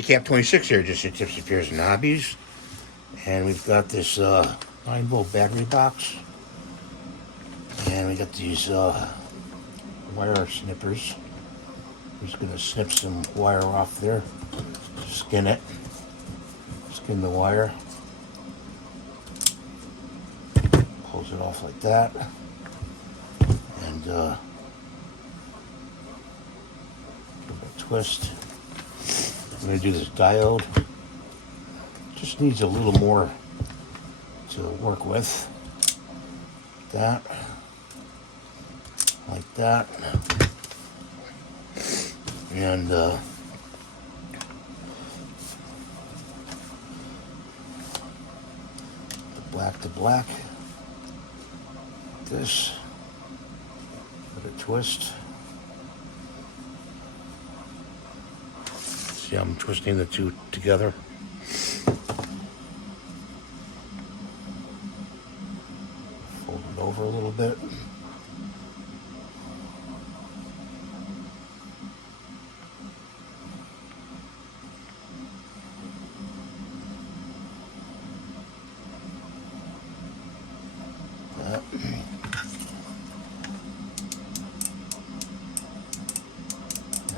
Cap 26 here, just your tips, repairs, and hobbies. And we've got this 9-volt battery box. And we got these wire snippers. I'm just going to snip some wire off there. Skin it. Skin the wire. Pulls it off like that. And give it a twist. I'm going to do this diode. Just needs a little more to work with. That. Like that. And black to black. This. With a twist. See, I'm twisting the two together. Fold it over a little bit.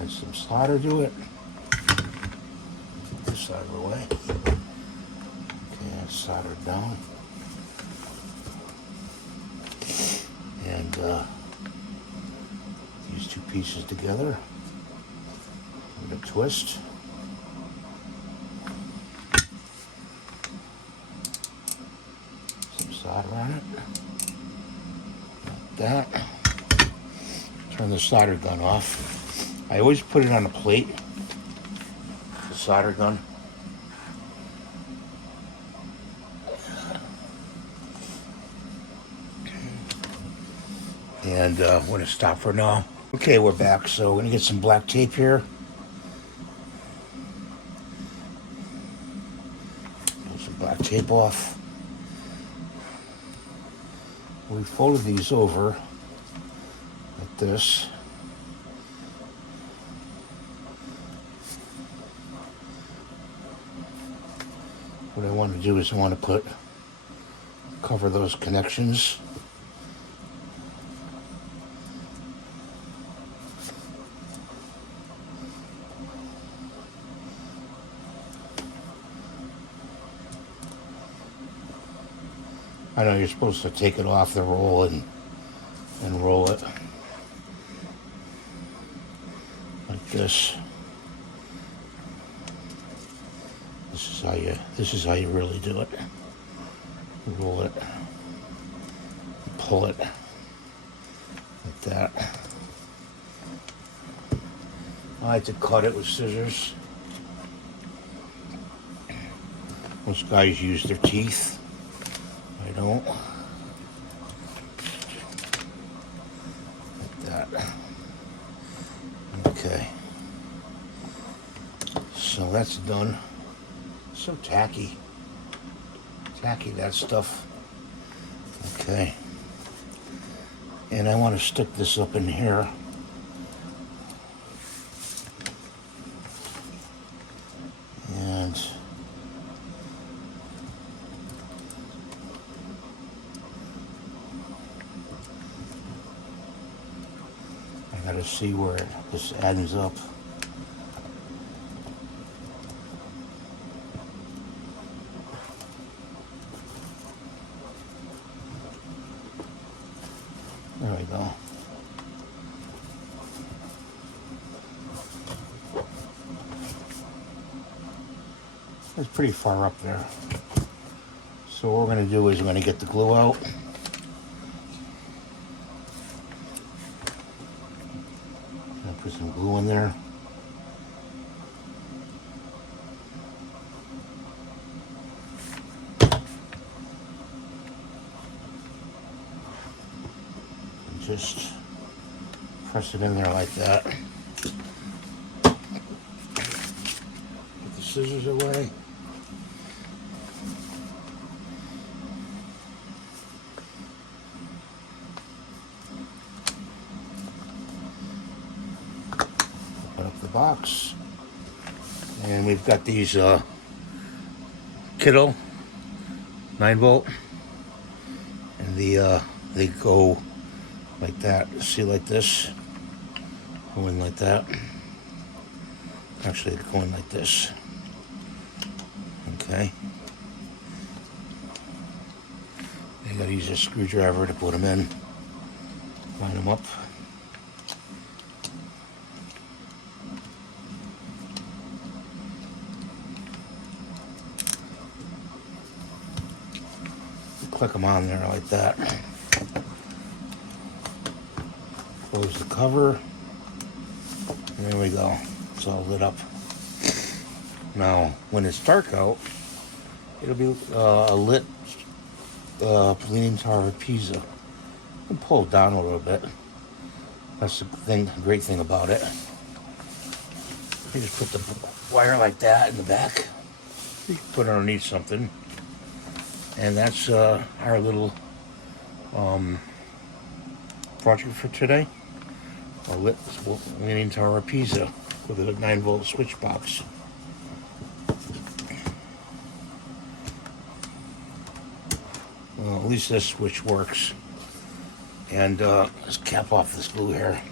Add some solder to it. This side of the way. Okay, that's soldered down. And these two pieces together. With a twist. Some solder on it. Like that. Turn the solder gun off. I always put it on a plate, the solder gun. And we're going to stop for now. Okay, we're back. So we're going to get some black tape here. Pull some black tape off. We folded these over like this. What I want to do is I want to cover those connections. I know you're supposed to take it off the roll and roll it like this. This is how you really do it. Roll it, pull it like that. I like to cut it with scissors. Most guys use their teeth. I don't. Like that. Okay. So that's done. So tacky. Tacky, that stuff. Okay. And I want to stick this up in here. And I gotta see where this ends up. There we go. It's pretty far up there. So what we're going to do is we're going to get the glue out. I'm going to put some glue in there. Just press it in there like that. Put the scissors away. Open up the box. And we've got these Kittle 9-volt, and they go like that. See, like this, going like that. Actually, going like this. Okay. You gotta use a screwdriver to put them in. Line them up. Click them on there like that. Close the cover. And there we go. It's all lit up. Now, when it's dark out, it'll be a lit Leaning Tower of Pisa. And pull it down a little bit. That's the great thing about it. You just put the wire like that in the back. You can put it underneath something. And that's our little project for today. A lit Leaning Tower of Pisa with a 9-volt switch box. Well, at least this switch works. And let's cap off this glue here.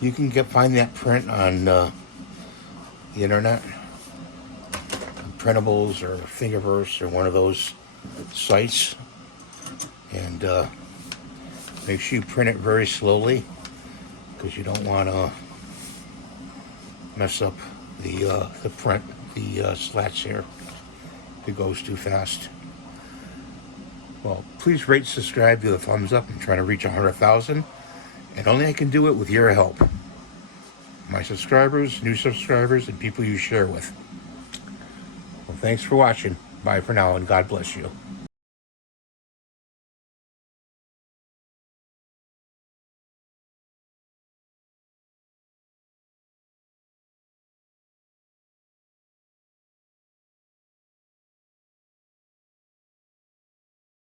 You can find that print on the internet. Printables or Thingiverse or one of those sites, and make sure you print it very slowly because you don't want to mess up the print, the slats here. It goes too fast. Well, please rate, subscribe, give a thumbs up. I'm trying to reach 100,000, and only I can do it with your help. My subscribers, new subscribers, and people you share with. Well, thanks for watching. Bye for now, and God bless you.